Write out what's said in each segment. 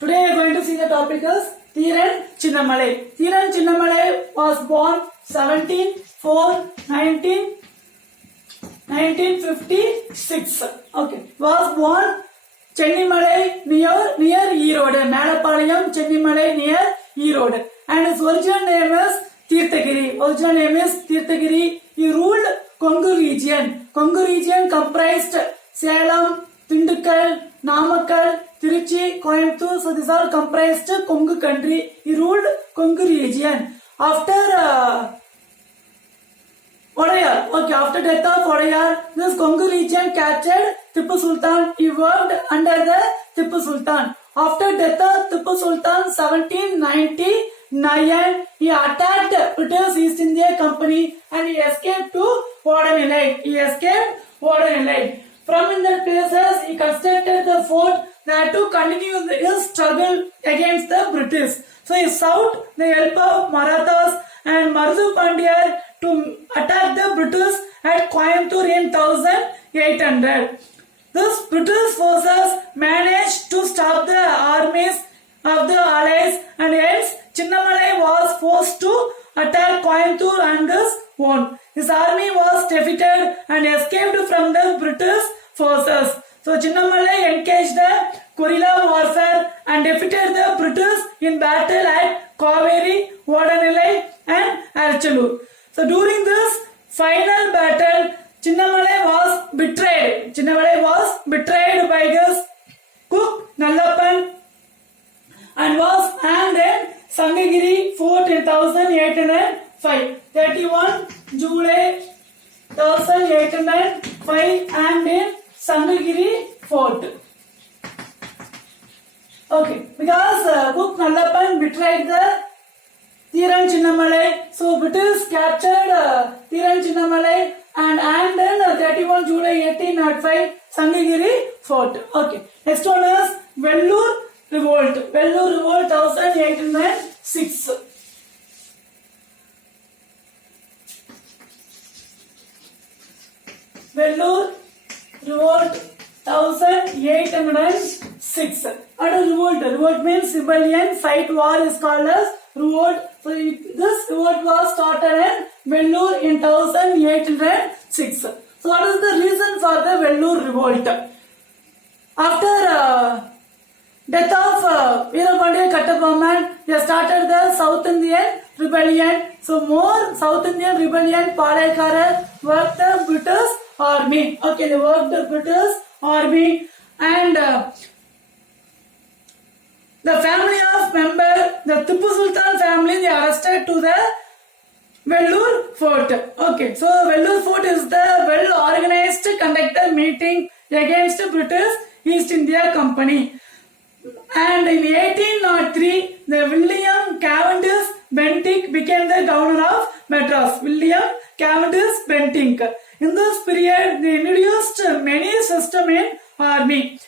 Today we are going to see the topic is Theeran Chinnamalai. Theeran Chinnamalai was born 1956. Okay, was born Chennimalai near Erode, Melapalayam Chennimalai near Erode, and his original name is Tirthagiri. He ruled Kongu region. Kongu region comprised Salem, Tindikkal, Namakkal, Tiruchi, Coimbatore. So these all comprised Kongu country. He ruled Kongu region. After Odayar. Okay, after death of Odayar, this Kongu region captured Tipu Sultan. He worked under the Tipu Sultan. After death of Tipu Sultan, 1799, he attacked British East India Company and he escaped to Wadanilai. From in the places, he constructed the fort that to continue his struggle against the British. So he sought the help of Marathas and Mardu Pandya to attack the British at Coimbatore in 1800. Thus, British forces managed to stop the armies of the Allies, and hence Chinnamalai was forced to attack Coimbatore and his own. His army was defeated and escaped from the British forces. So Chinnamalai engaged the guerrilla warfare and defeated the British in battle at Kaveri, Wadanilai and Archalur. So during this final battle, Chinnamalai was betrayed. By his cook Nallappan and was hanged in Sangagiri fort in 1805. 31 July 1805 hanged in Sangagiri fort. Okay, because cook Nallappan betrayed the Theeran Chinnamalai, so British captured Theeran Chinnamalai and hanged in 31 July 1805 Sangagiri fort. Okay, next one is Vellore Revolt. 1806. Vellore Revolt 1806. What is revolt? Revolt means rebellion, fight, war is called as revolt. So this revolt was started in Vellore in 1806. So what is the reason for the Vellore revolt? After death of Veerapandiya Kattabomman, they started the South Indian rebellion. So more South Indian rebellion, Palaikara worked the British army. Okay, they worked the British army, and the family of member, the Tipu Sultan family, they arrested to the Vellore fort. Okay, so Vellore fort is the well-organized conducted meeting against British East India Company. And in 1803, the William Cavendish Bentinck became the governor of Madras. William Cavendish Bentinck. In this period, they introduced many system in army.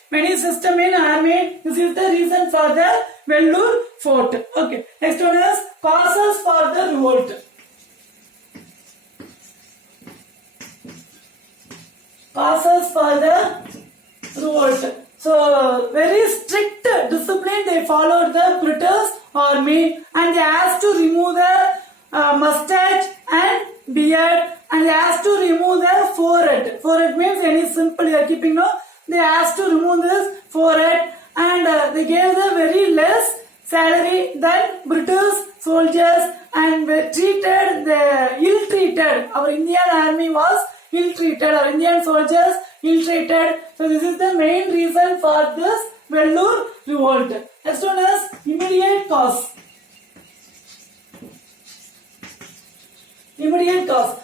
This is the reason for the Vellore fort. Okay. Next one is causes for the revolt. Causes for the revolt. So very strict discipline they followed the British army, and they asked to remove the mustache and beard, and they asked to remove the forehead. Forehead means any simple you are keeping no. They asked to remove this forehead, and they gave the very less salary than British soldiers, and were ill-treated. Our Indian army was ill-treated. Our Indian soldiers ill-treated. So this is the main reason for this Vellore revolt. Next one is immediate cause.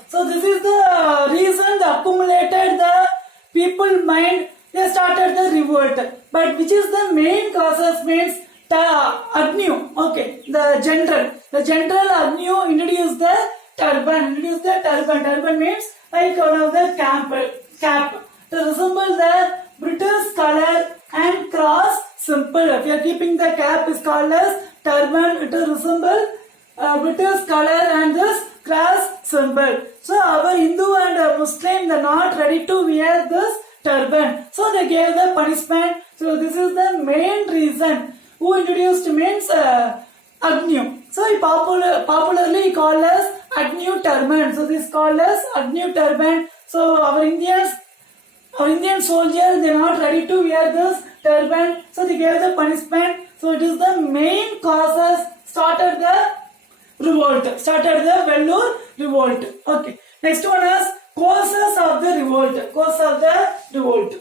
So this is the reason that accumulated the people mind. They started the revolt. But which is the main causes means Agnew. Okay, the general Agnew introduced the turban. Turban means like one of the cap to resemble the British color and cross symbol. If you are keeping the cap is called as turban. It will resemble British color and this cross symbol. So our Hindu and Muslim, they are not ready to wear this turban. So they gave the punishment. So this is the main reason. who introduced means Agnew. So he popularly called as Agnew turban. So this is called as Agnew turban. So our Indian soldiers, they are not ready to wear this turban. So they gave the punishment. So it is the main causes started the revolt. Started the Vellore revolt. Okay. Next one is causes of the revolt. Cause of the revolt.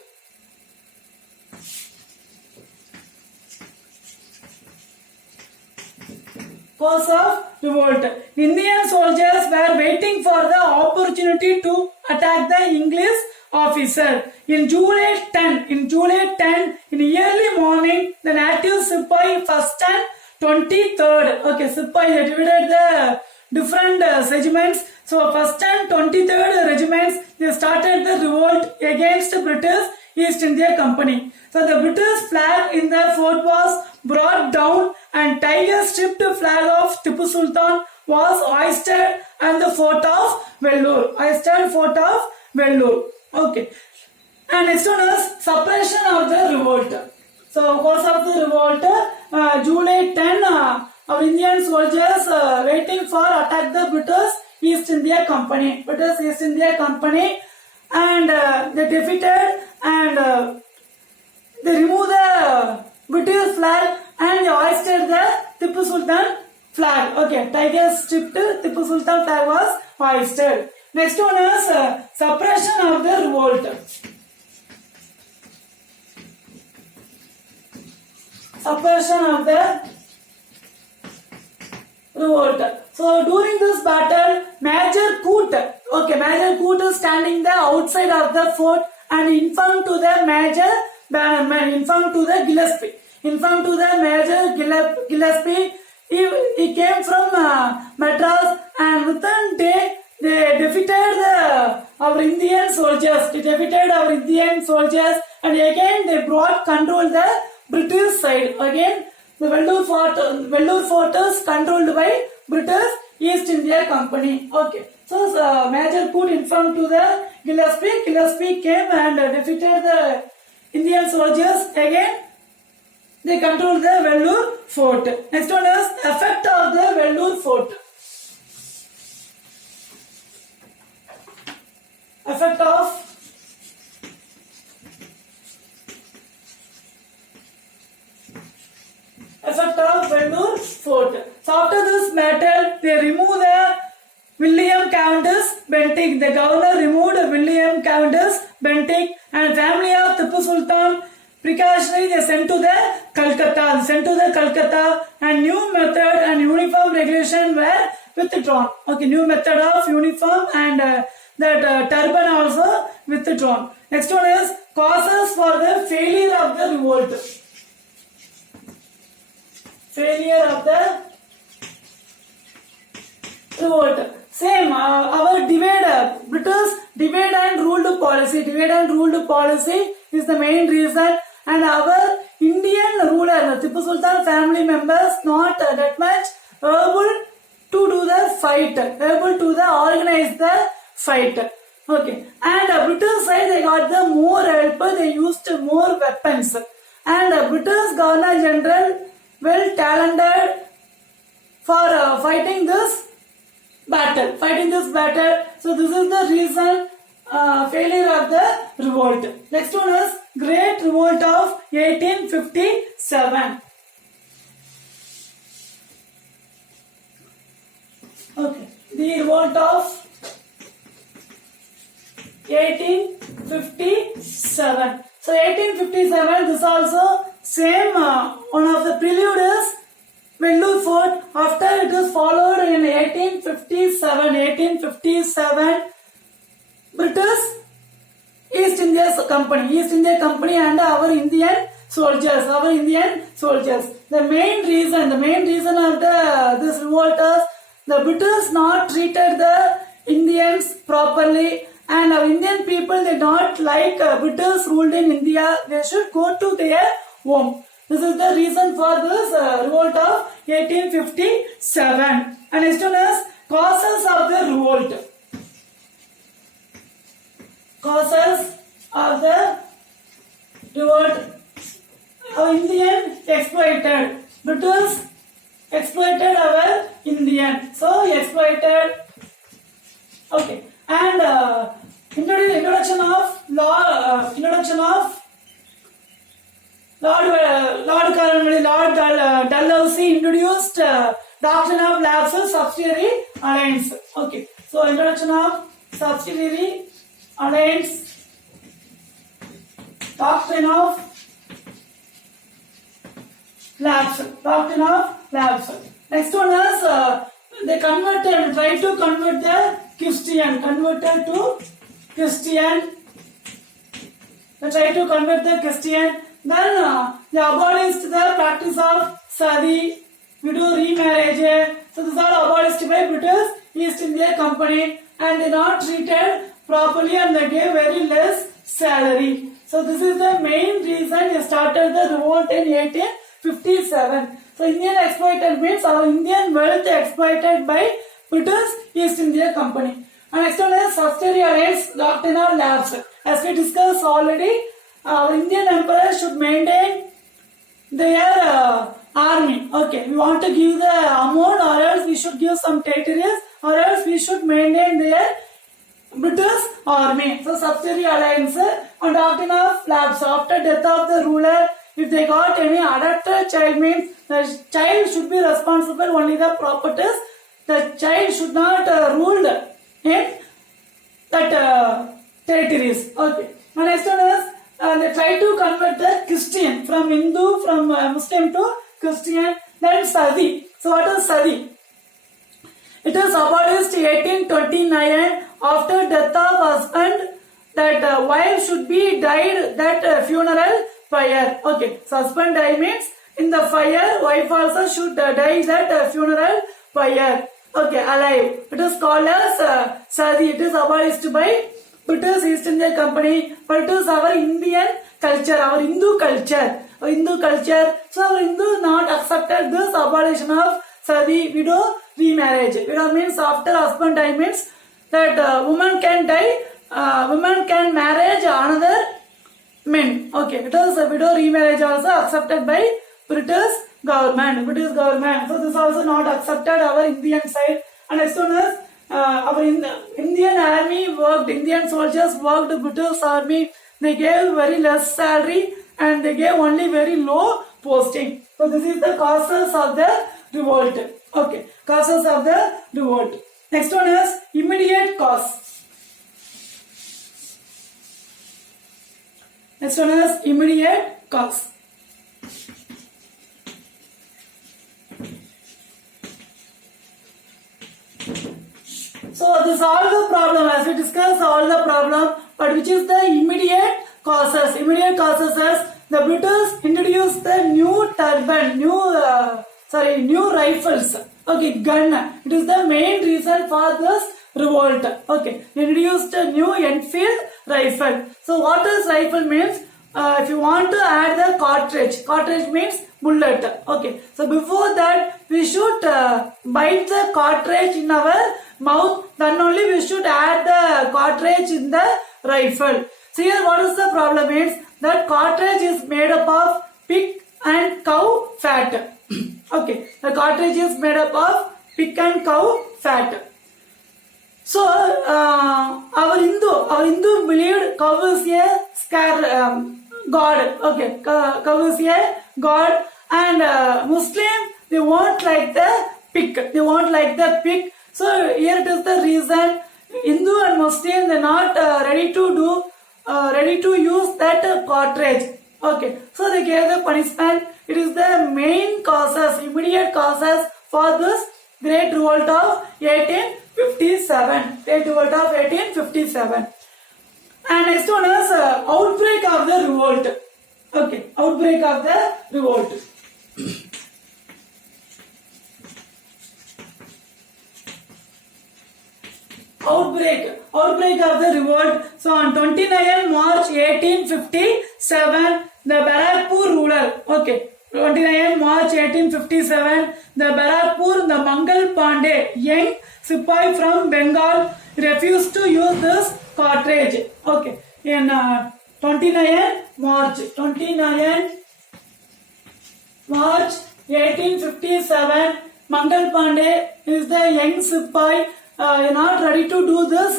Cause of revolt. Indian soldiers were waiting for the opportunity to attack the English officer. In July 10, in early morning, the native Sepoy 1st and 23rd. Okay, Sepoy, they divided the different regiments. So 1st and 23rd regiments, they started the revolt against British East India Company. So the British flag in the fort was brought down and tiger-striped flag of Tipu Sultan was hoisted and the fort of Vellore. Okay. And next one is suppression of the revolt. So cause of the revolt, July 10, our Indian soldiers waiting for attack the British East India Company. And they defeated and they removed the British flag and they hoisted the Tipu Sultan flag. Okay, tiger stripped Tipu Sultan flag was hoisted. Next one is suppression of the revolt. Suppression of the revolt. So during this battle, Major Coote is standing the outside of the fort and informed to the Major Gillespie. He came from Madras and within day they defeated our Indian soldiers. And again they brought control the British side. Again the Vellore fort is controlled by British East India Company. Okay. So Major Coote informed to the Gillespie. Gillespie came and defeated the Indian soldiers. Again they controlled the Vellore fort. Next one is effect of the Vellore fort. Effect of Vellore fort. So after this battle, they removed the William Cavendish Bentinck. The governor removed William Cavendish Bentinck and family of Tipu Sultan. Precautionary, they sent to the Calcutta, and new method and uniform regulation were withdrawn. Okay, new method of uniform and that turban also withdrawn. Next one is causes for the failure of the revolt. Same, our British divide and ruled policy is the main reason, and our Indian ruler, the Tipu Sultan family members, not that much able to do the fight, organize the fight. Okay, and British side they got the more help, they used more weapons, and British Governor General well talented for fighting this battle. So this is the reason failure of the revolt. Next one is Great Revolt of 1857. Okay, the revolt of 1857. So 1857, this also same one of the prelude is Vellore fort. After it is followed in 1857, British East India Company and our Indian soldiers. The main reason of this revolt is the British not treated the Indians properly, and our Indian people they not like British ruled in India. They should go to their home. This is the reason for this revolt of 1857. And next one is causes of the revolt. Our Indian exploited. British exploited our Indian. So exploited. Okay. And introduction of law. Introduction of Lord Dalhousie introduced doctrine of lapse subsidiary alliance. Okay. So introduction of subsidiary alliance, doctrine of lapse. Next one is they tried to convert the Christian. They tried to convert the Christian. Then they abolished the practice of sadi, widow remarriage. So these are abolished by British East India Company, and they not treated properly and they gave very less salary. So this is the main reason they started the revolt in 1857. So Indian exploited means our Indian wealth exploited by British East India Company. And next one is subsidiary alliance, doctrine of lapse. As we discussed already, our Indian emperor should maintain their army. Okay, we want to give the amount, or else we should give some territories, or else we should maintain their British army. So subsidiary alliance and doctrine of lapse. After death of the ruler, if they got any adopted child, means the child should be responsible only the properties. The child should not rule in that territories. Okay. And next one is they try to convert the Christian from Hindu, from Muslim to Christian. Then sadi. So what is sadi? It is abolished 1829 after death of husband. That wife should be died that funeral fire. Okay. So husband die means in the fire. Wife also should die that funeral fire. Okay, alive. It is called as sadi. It is abolished by British East India Company. But it is our Indian culture, our Hindu culture. So our Hindu not accepted this abolition of sadi, widow remarriage. Widow means after husband die means that woman can die, woman can marry another men. Okay, it is a widow remarriage also accepted by British government. So this also not accepted our Indian side. And as soon as our Indian army worked, Indian soldiers worked British army, they gave very less salary and they gave only very low posting. So this is the causes of the revolt. Okay, causes of the revolt. Next one is immediate cause. Next one is immediate cause. So this is all the problem, as we discussed all the problem, but which is the immediate causes? Immediate causes is the British introduced the new turban, new rifles. Okay, gun. It is the main reason for this revolt. Okay, introduced a new Enfield rifle. So what is rifle means? If you want to add the cartridge means bullet. Okay, so before that we should bite the cartridge in our mouth, then only we should add the cartridge in the rifle. So here what is the problem is that cartridge is made up of pig and cow fat. Okay, the cartridge is made up of pig and cow fat. So our Hindu believed cow is a god. Okay, cow is a god, and Muslim they won't like the pig. So here it is the reason Hindu and Muslim they not ready to use that cartridge. Okay, so they gave the punishment. It is the main causes, immediate causes for this great revolt of 1857. Great revolt of 1857. And next one is outbreak of the revolt. Okay, outbreak of the revolt. Outbreak of the revolt. So on 29 March 1857, the Barakpur ruler. Okay, 29 March 1857, the Barakpur, the Mangal Pandey, young Sipai from Bengal, refused to use this cartridge. Okay, in 29 March 1857, Mangal Pandey is the young Sipai, not ready to do this,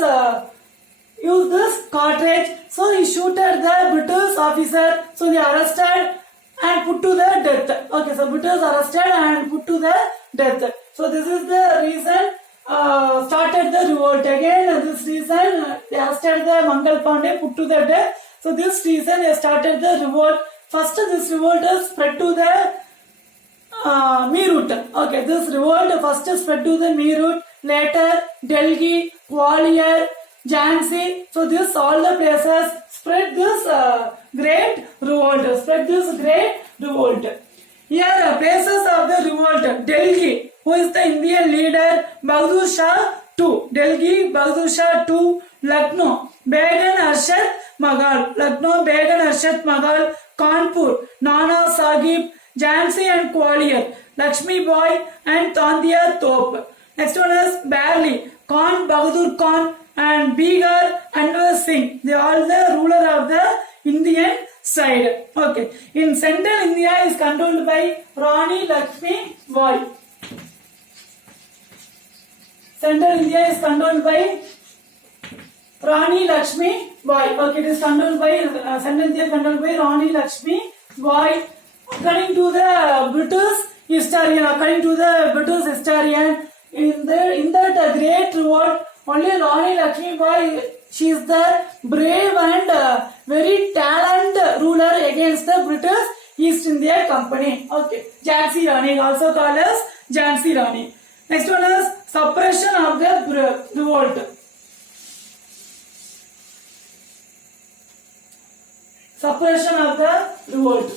use this cartridge. So he shooted the British officer. So they arrested and put to the death. Okay, so British arrested and put to the death. So this is the reason started the revolt. Again, this reason they arrested the Mangal Pandey, put to the death. So this reason they started the revolt. First, this revolt is spread to the Meerut. Okay, this revolt first spread to the Meerut. Later, Delhi, Gwalior, Jhansi. So this all the places spread this great revolt. Spread this great revolt. Here, places of the revolt. Delhi, who is the Indian leader? Bahadur Shah II. Delhi, Bahadur Shah II. Lucknow, Begum Arshad Mahal. Lucknow, Begum Arshad Mahal. Kanpur, Nana Sahib. Jhansi and Gwalior, Lakshmi Bai and Tandia Top. Next one is Barely, Khan Bahadur Khan and Bihar Anwar Singh. They are all the ruler of the Indian side. Okay. In central India is controlled by Rani Lakshmi Bai. Central India is controlled by Rani Lakshmi Bai. Okay, it is controlled by Central India is controlled by Rani Lakshmi Bai. According to the British historian, in that great revolt, only Rani Lakshmi Bai, she is the brave and very talented ruler against the British East India Company. Okay, Jhansi Rani, also called as Jhansi Rani. Next one is suppression of the revolt. Suppression of the revolt.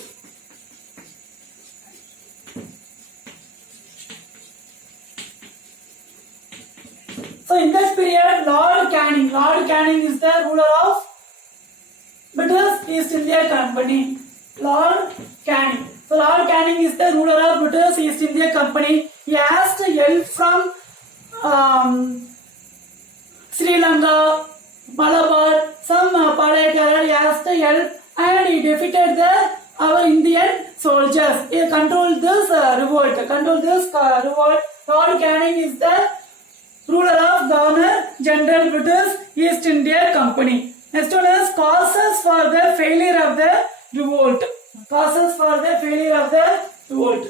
So in this period, Lord Canning is the ruler of British East India Company. Lord Canning. So Lord Canning is the ruler of British East India Company. He asked help from Sri Lanka, Malabar, some Padayakara. He asked help and he defeated our Indian soldiers. He controlled this revolt. Lord Canning is the ruler of Governor General British East India Company. Next one is causes for the failure of the revolt. Causes for the failure of the revolt.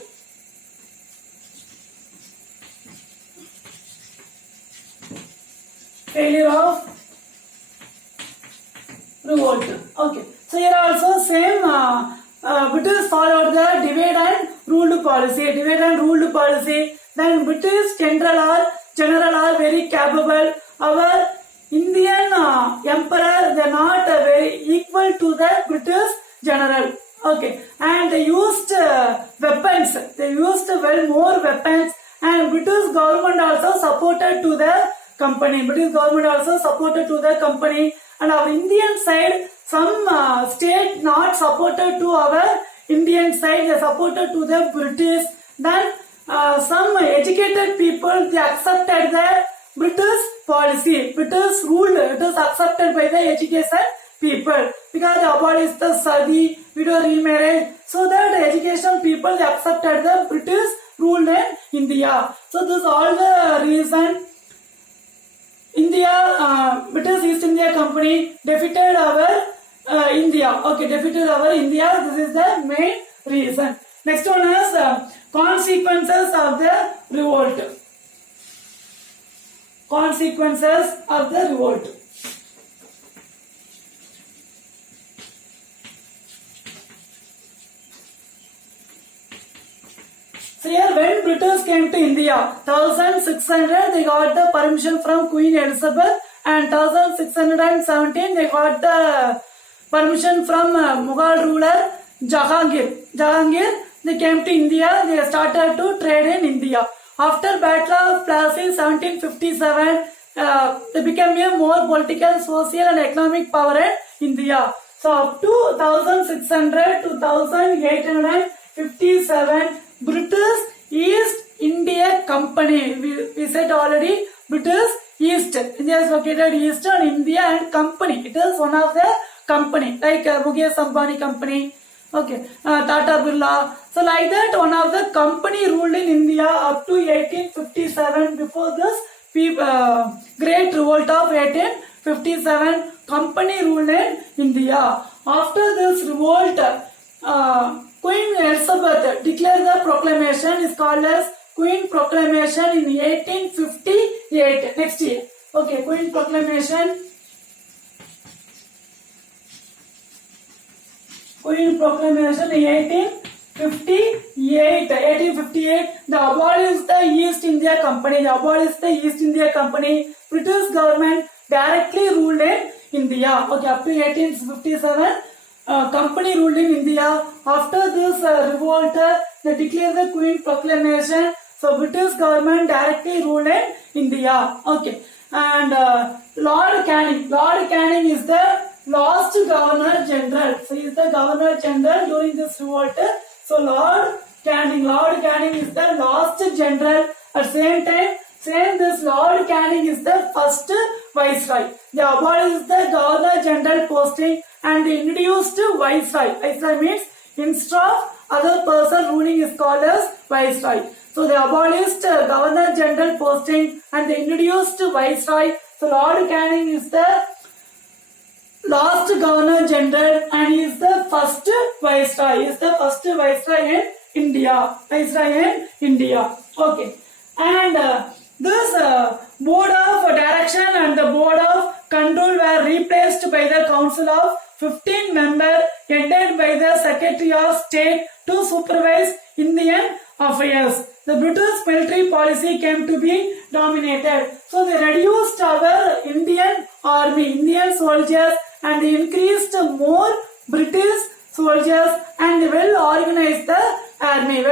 Failure of revolt. Okay. So here also same British followed the divide and ruled policy. Then British general are very capable. Our Indian emperor, they are not very equal to the British general. Okay, and they used weapons. They used more weapons, and British government also supported to the company. And our Indian side, some state not supported to our Indian side. They supported to the British. Then some educated people, they accepted the British policy. British rule, it is accepted by the educated people because they abolished the sati, widow remarriage. So that education people, they accepted the British rule in India. So this is all the reason British East India Company defeated our India. Okay, defeated our India. This is the main reason. Next one is consequences of the revolt. Consequences of the revolt. So here when British came to India, 1600 they got the permission from Queen Elizabeth, and 1617 they got the permission from Mughal ruler Jahangir. They came to India, they started to trade in India. After Battle of Plassey 1757, they became a more political, social and economic power in India. So up to 1600 to 1857, British East India Company, we said already, British East, India is located Eastern India and Company. It is one of the company, like Mukesh Ambani Company, Okay, Tata Birla. So like that, one of the company ruled in India up to 1857. Before this, Great Revolt of 1857, company ruled in India. After this revolt, Queen Elizabeth declared the proclamation is called as Queen Proclamation in 1858. Next year. Okay, Queen Proclamation. Queen Proclamation in 1858. 1858. The abolished the East India Company. The abolished the East India Company. British government directly ruled in India. Okay, up to 1857. Company ruled in India. After this revolt, they declared the Queen Proclamation. So British government directly ruled in India. Okay, and Lord Canning. Lord Canning is the last Governor General. So he is the Governor General during this revolt. So Lord Canning is the last General. At same time, this Lord Canning is the first Viceroy. They abolished the Governor General posting and they introduced Viceroy. Viceroy means instead of other person ruling is called as Viceroy. So they abolished Governor General posting and they introduced Viceroy. So Lord Canning is the last Governor General and he is the first Viceroy. He is the first Viceroy in India. Okay. And this Board of Direction and the Board of Control were replaced by the Council of 15 members headed by the Secretary of State to supervise Indian affairs. The British military policy came to be dominated. So they reduced our Indian army, Indian soldiers, and they increased more British soldiers and they well organized the army.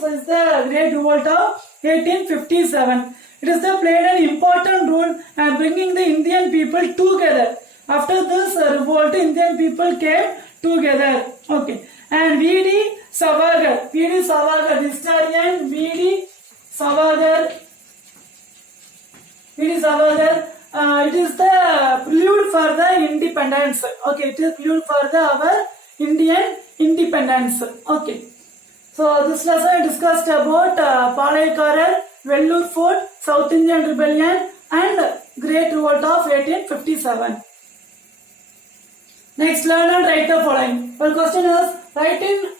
So it's the Great Revolt of 1857. It is the played an important role in bringing the Indian people together. After this revolt, Indian people came together. Okay. And V.D. Savarkar, historian V.D. Savarkar. It is the prelude for the independence. Okay, it is prelude for our Indian independence. Okay. So this lesson discussed about Palaikarar, Vellore Fort, South Indian Rebellion and Great Revolt of 1857. Next, learn and write the following. Well, question is, write in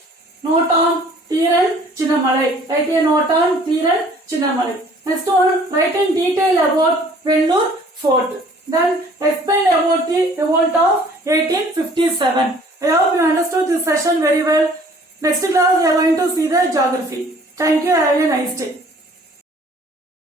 note on Thiran Chinnamalai. Write a note on Thiran Chinnamalai. Next one, write in detail about Vellore Fort. Then explain about the revolt of 1857. I hope you understood this session very well. Next class we are going to see the geography. Thank you. Have a nice day.